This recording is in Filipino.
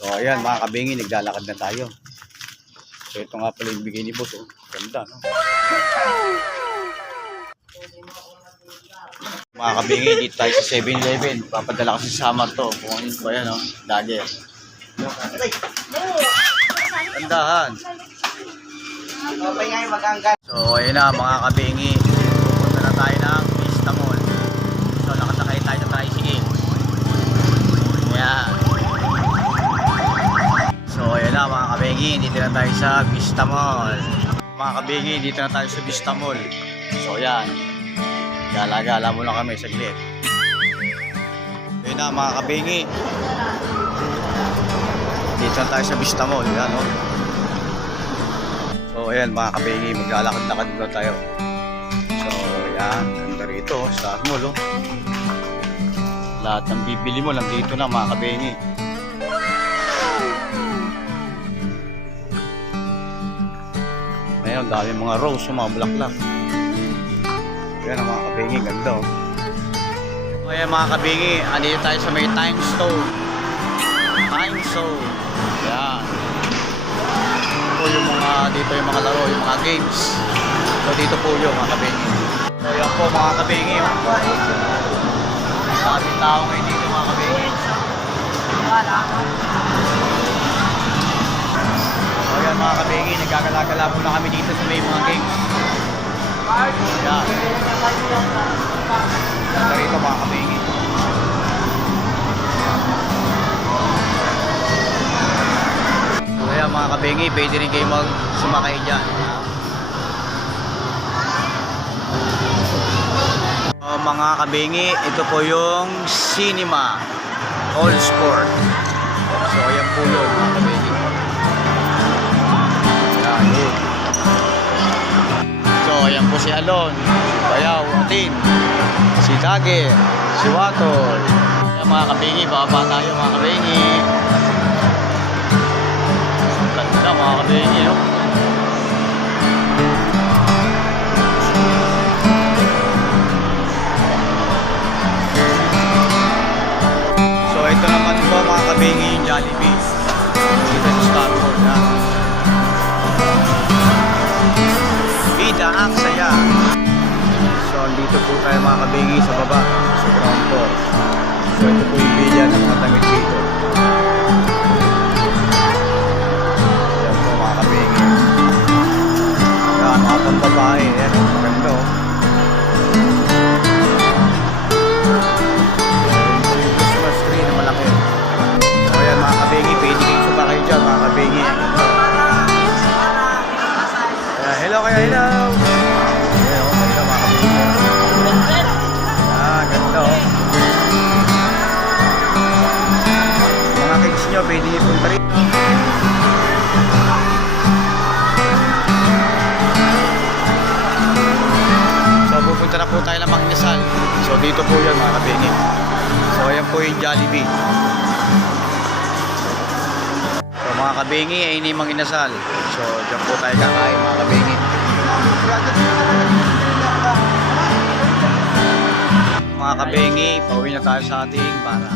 So ayan mga kabingi, naglalakad na tayo. So ito nga pala yung bigay ni boss. Oh. Ganda, no? Mga kabingi, dito tayo sa 7-Eleven. Papadala kasi sa Samar to. Kung ano ba yan, no? Dagger. Tandahan. So ayun na mga kabingi. Pupunta na tayo ng Vista Mall. So nakasakay tayo sa tricycle. Ayan. So ayun na mga kabingi, dito na tayo sa Vista Mall. Mga kabingi, dito na tayo sa Vista Mall. So ayan, gala-gala muna kami saglit. Ayun na mga kabingi, dito na tayo sa Vista Mall. Ayan, oh. So ayan mga kabingi, maglalakad-lakad na tayo. So ayan, ganda rito sa mall, oh. Lahat ng bibili mo nandito na mga kabingi. Ayan, dami mga rose, mga bulaklak. Ayan ang mga kabingi, ganda, oh. Ayan mga kabingi, andito tayo sa may Time Stone. Time Stone. Ayan. Po yung mga, dito yung mga laro, yung mga games. So dito po yung mga kabingi. So yan po mga kabingi, oh. Daming tao ngayon dito mga kabingi. So yan mga kabingi, nagkagala-gala muna kami dito sa may mga games. Ayan. Ganda rito mga kabingi. So ayan mga kabingi, pwede rin kayo magsumakay dyan. So mga kabingi, ito po yung Cinema All Sport. So ayan po yun mga kabingi. Ayan yun. So ayan po si Alon, Bayaw, Atin, si Dage, si Watol. Ayan mga kabingi, bababa tayo mga kabingi. Ganda mga kabingi, no? So ito naman po mga kabingi yung Jollibee dito sa Star Wars, ha? Bida ang saya. So dito po tayo mga kabingi sa baba sa ground floor. So ito po yung bilya ng mga damit dito. Yan po mga kabingi. Yan mga pambabae. Yan ang maganda, oh. Yung Christmas tree na malaki. So yan mga kabingi, pwede kayong sumakay dyan mga kabingi. Hello kayo, hello! Hello, ganda mga kabingi. Ganda, oh. Mga kids nyo, pwede nyo punta rin. So pupunta na po tayo ng Magnesal. So dito po yan mga kabingi. So ayan po yung Jollibee. So mga kabingi, ay ini Magnesal. So dyan po tayo kakain mga kabingi. Mga kabingi, pauwi na tayo sa ating para